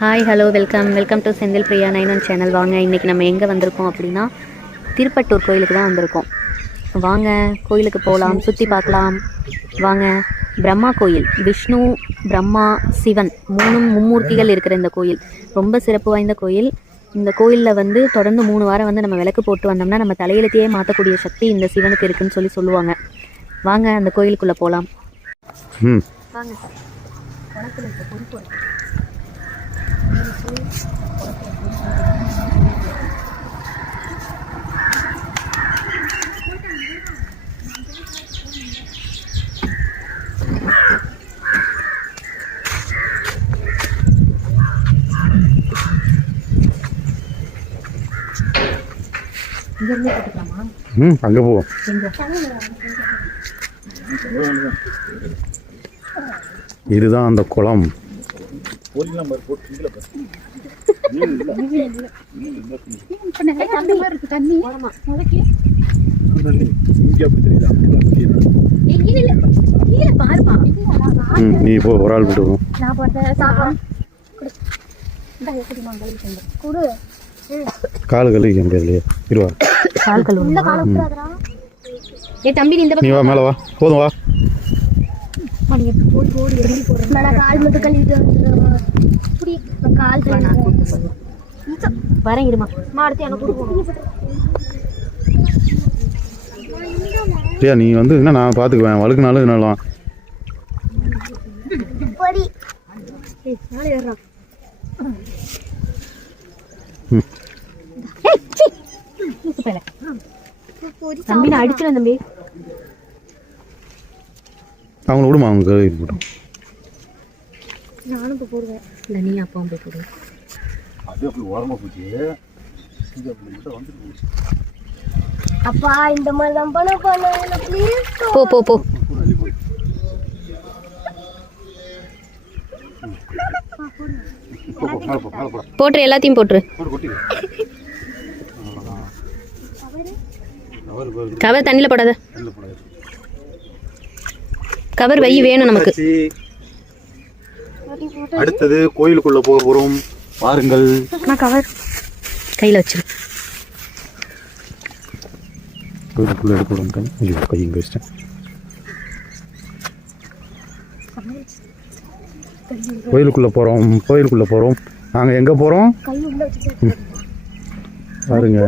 Hi hello welcome to Senthil Priya 91 channel. வாங்க, இன்றைக்கி நம்ம எங்கே வந்திருக்கோம் அப்படின்னா திருப்பட்டூர் கோயிலுக்கு தான் வந்திருக்கோம். வாங்க கோயிலுக்கு போகலாம், சுற்றி பார்க்கலாம். வாங்க. பிரம்மா கோயில், விஷ்ணு பிரம்மா சிவன் மும்மூர்த்திகள் இருக்கிற இந்த கோயில் ரொம்ப சிறப்பு வாய்ந்த கோயில். இந்த கோயிலில் வந்து தொடர்ந்து 3 வாரம் வந்து நம்ம விளக்கு போட்டு வந்தோம்னா நம்ம தலையெழுத்தையே மாற்றக்கூடிய சக்தி இந்த சிவனுக்கு இருக்குன்னு சொல்லுவாங்க. வாங்க அந்த கோயிலுக்குள்ளே போகலாம். வாங்க. அங்கே போவோம். இதுதான் அந்த குளம். நீ இப்போ ஒரு ஆள் விட்டுவோம். கால் கழுவிக்க முடியாது. இருவா நீ வா, மேலே வா, போதும் வா. நீ வந்து என்ன நான் பார்த்துக்குவேன், வழுக்குனாலும் இதனாலும் தம்பி நான் அடிச்சிடலாம். தம்பி அவங்கள விடுமா, அவங்க போட்டோம். நானும் இப்போ போடுவேன். இல்லை நீ அப்பாவும் போய் போடுவேன். அப்பா இந்த மாதிரி தான் போ போ போ. போட்டுரு, எல்லாத்தையும் போட்டுரு. கவர் தண்ணியில் போடாத, கவர் வை வேணும் நமக்கு. அடுத்தது கோயிலுக்குள்ள போக போறோம், பாருங்கள். நான் கவர் கையில் வச்சிரு. கோயிலுக்குள்ள எடுக்கணும். கை இங்கே வச்சிட்டேன். கோயிலுக்குள்ள போறோம். நாங்க எங்க போறோம் பாருங்க.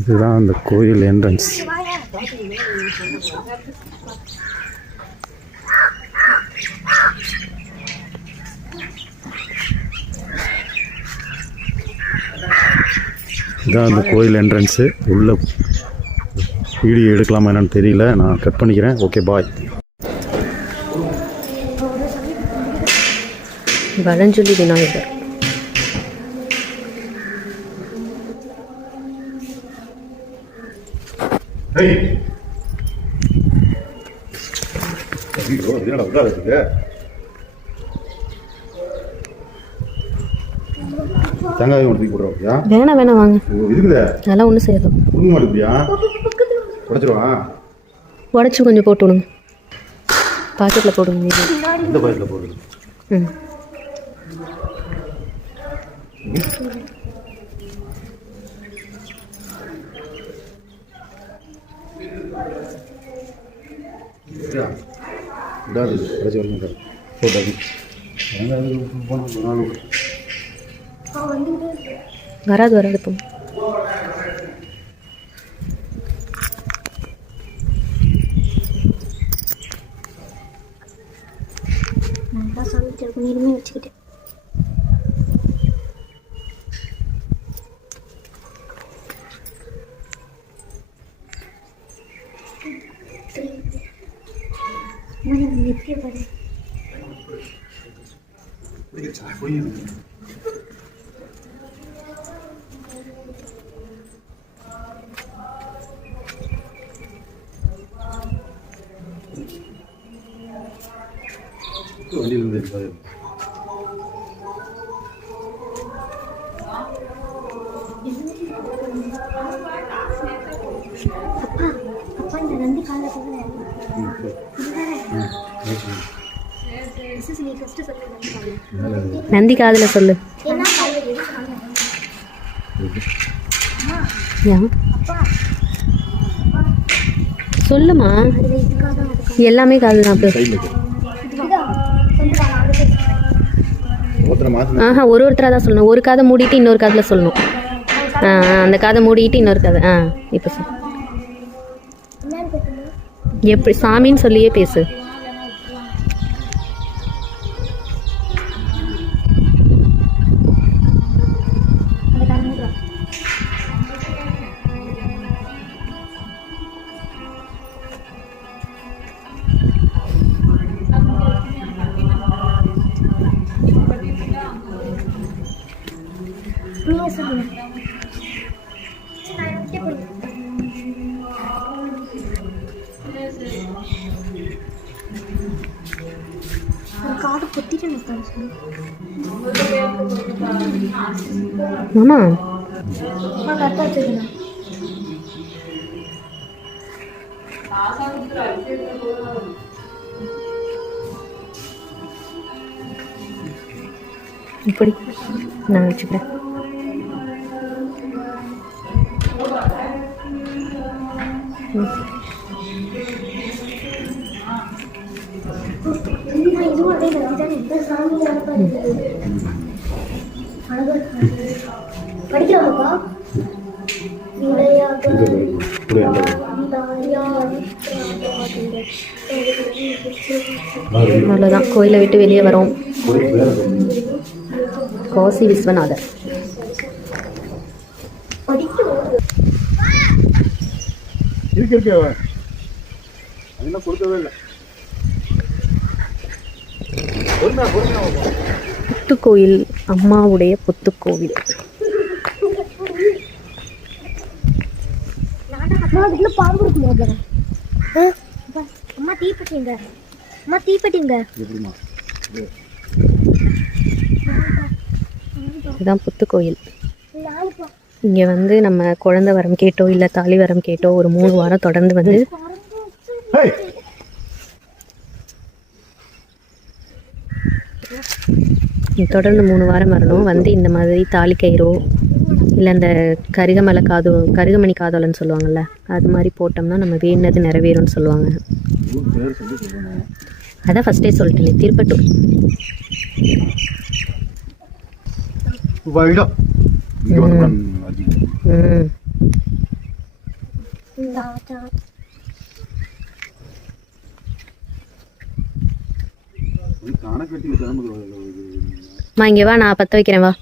இதுதான் அந்த கோயில் என்ட்ரன்ஸ். இதுதான் அந்த கோயில் என்ட்ரன்ஸு. உள்ள வீடியோ எடுக்கலாமா என்னன்னு தெரியல, நான் கட் பண்ணிக்கிறேன். ஓகே, பாய். வளஞ்சொல்லி விநாயகர். தேங்காய் ஒட்டி போடுறோம். வேணாம் வாங்க. இருக்குதே, அதெல்லாம் ஒன்றும் செய்யணும். உடச்சி கொஞ்சம் போட்டு விடுங்க. பாக்கெட்டில் போடுங்க. இந்த பாக்கெட்டில் போடுங்க. வராது இப்போ. நீருமே வச்சுக்கிட்டேன். அப்பா இந்த 2 கால நந்தி காதில் சொல்லு. ஏன் சொல்லுமா, எல்லாமே காது தான். ஆஹா, ஒருத்தராக தான் சொல்லணும். ஒரு காதை மூடிட்டு இன்னொரு காதில் சொல்லணும். அந்த காதை மூடிட்டு இன்னொரு காதை. இப்போ சொல். எப்படி சாமின்னு சொல்லியே பேசு. மாமா இப்படி நான் வச்சுக்கிறேன். அவ்வளோதான், கோயிலை விட்டு வெளியே வரோம். காசி விஸ்வநாதர். புத்துக்கோயில், அம்மாவுடைய புத்துக்கோவில். பாம்பு இருக்கும். அம்மா தீப்பெட்டிங்க, அம்மா தீப்பெட்டிங்க. இதுதான் புத்துக்கோயில். இங்கே வந்து நம்ம குழந்தை வரம் கேட்டோ இல்லை தாலி வரம் கேட்டோ ஒரு 3 வாரம் தொடர்ந்து வந்து தொடர்ந்து 3 வாரம் வரணும். வந்து இந்த மாதிரி தாலி கயிறோ இல்லை அந்த கருகமணி காதோலன்னு சொல்லுவாங்கள்ல, அது மாதிரி போட்டோம்னா நம்ம வேணுனது நிறைவேறும்னு சொல்லுவாங்க. அதான் ஃபஸ்ட்டே சொல்லிட்டேன், திருப்பட்டூர். இங்கே வா, நான் பற்ற வைக்கிறேன், வா.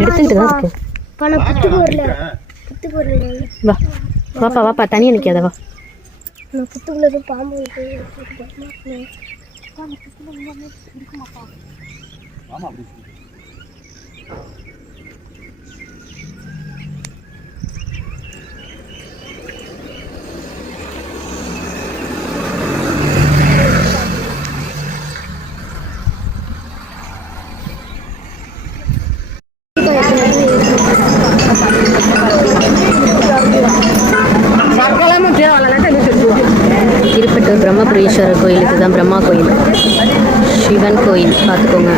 எடுத்துக்கிட்டு தான் இருக்கு. வா வாப்பா வாப்பா, தனியாக நிற்காத, வா. புத்துக்குள்ள பாம்பு திருப்பட்டூர் பிரம்மபுரீஸ்வரர் கோயில். இதுதான் பிரம்மா கோயில், சிவன் கோயில். பார்த்துக்கோங்க.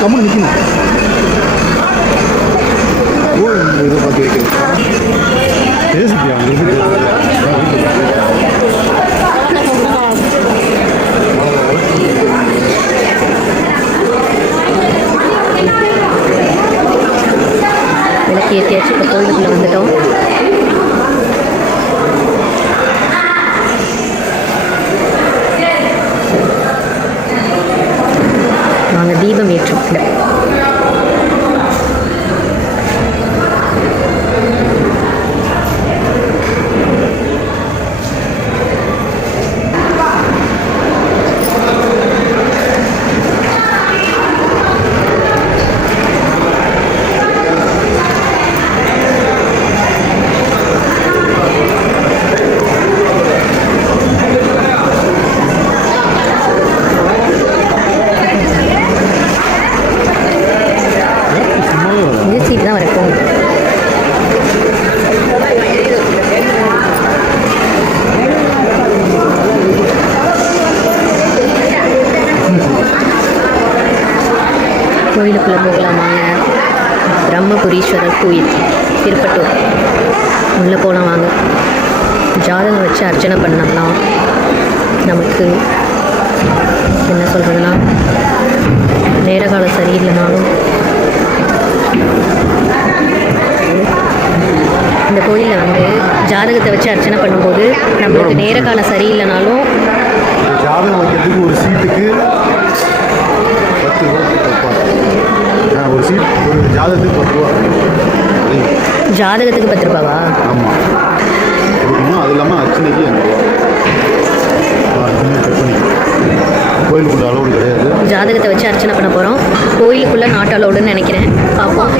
கம்மு நிற்கணும். ஓ இதை பார்த்து வைக்கிறேன் பேசிட்டியா விளக்கு ஏற்றியாச்சு. இப்போ கோயிலுக்குள்ளே வந்துட்டோம். நாங்கள் தீபம் ஏற்றும் இடம். இது சீட்டு தான் வரைக்கும். கோயிலுக்குள்ளே போகலாமாங்க. பிரம்மபுரீஸ்வரர் கோயில் திருப்பட்டூர். உள்ளே போகலாம் வாங்க. ஜாதகம் வச்சு அர்ச்சனை பண்ணோம்னா நமக்கு என்ன சொல்கிறதுனா நேர காலம் சரியில்லைனாலும் இந்த கோயிலில் வந்து ஜாதகத்தை வச்சு அர்ச்சனை பண்ணும்போது நம்மளுக்கு நேர காலம் சரியில்லைனாலும் ஜாதகம் வைக்கிறதுக்கு ஒரு சீட்டுக்கு 10 ரூபா வைப்பாங்க. ஒரு சீட் ஒரு ஜாதகத்துக்கு 10 ரூபா. ஜாதகத்துக்கு 10 ரூபாவா? ஆமாம். அது இல்லாமல் அர்ச்சனைக்கு 5 ரூபா. கோயிலுக்குள்ள அளவு கிடையாது. ஜாதகத்தை வச்சு அர்ச்சனை பண்ண போகிறோம். கோயிலுக்குள்ளே நாட் அலோடுன்னு நினைக்கிறேன். பார்ப்போம்.